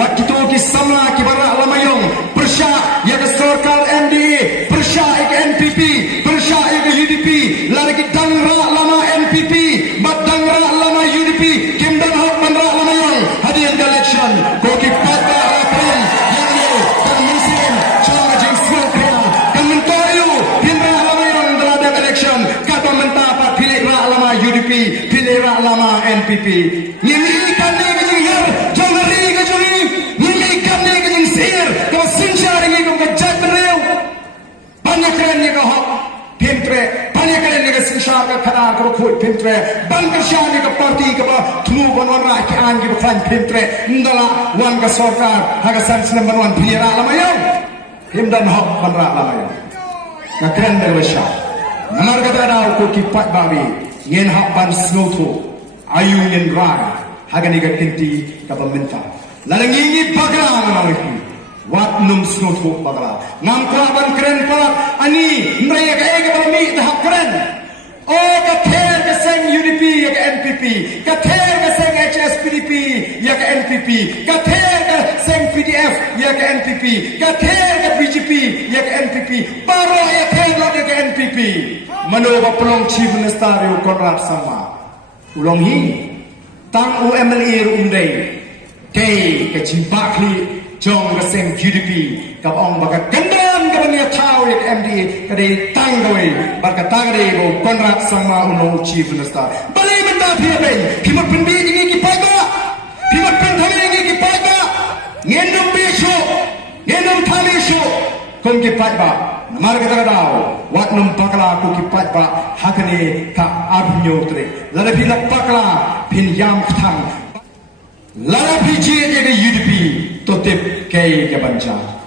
Waktu itu kisamla kibara lamayong persya ya ke Sorkal MDA, persya ya ke NPP, persya ya ke UDP, lari ke dangra lama NPP, bat dangra lama UDP, kim dan hak bandra lamayong hadir ke election. Ko ki pada rapan yang ni kan muslim cuma jing sul kena kan mentoyu pindra lamayong terhadap election kata mentah pat pilih ra lama UDP, pilih ra lama NPP. Ini kan ni ke jing her jangan ri ke jing kalau sincere ini kau kerja beriau banyak keren ni kau hak pintre banyak keren ni kau sincere kau kadar kau kuat pintre banyak siapa ni kau parti kau tulu banwan rakyat kau fan pintre ndala wan kau Sorkar haga sansen banwan pilih lamayong himdan hak banra lamayong nak keren ni siapa namar kata dah kau kipat babi yen hak ban snotu ayu yen rai haga ni kau kinti kau peminta lalu ini bagla namanya wat num snot bagla ngam kaban keren palak ani nraya ka ega balami tahap keren o ka ther ka seng UDP ya ka NPP ka ther ka seng HSPDP ya ka NPP ka ther ka seng PDF ya ka NPP ka ther ka BJP ya ka NPP paro ya ther la ya ka NPP mano ba pelong chief minister yo Conrad Sangma ulong hi tang UMLA umdai kay ka jimbakli jong ka seng UDP ka ong baka gandam ka niya tao ya MDA ka day tanggaway baka tagaday ko Conrad Sangma unong chief minister bali manda piya bay pimat pindi ingi kipayba pimat pindhami ingi kipayba ngendong bisyo ngendong tamisyo kung kipayba namar ka tagadaw wat nung bakla ko kipayba hakani ka abnyo tre lalabi lakbakla pinyam ktang Lala PJ ke UDP totip kay kabanca.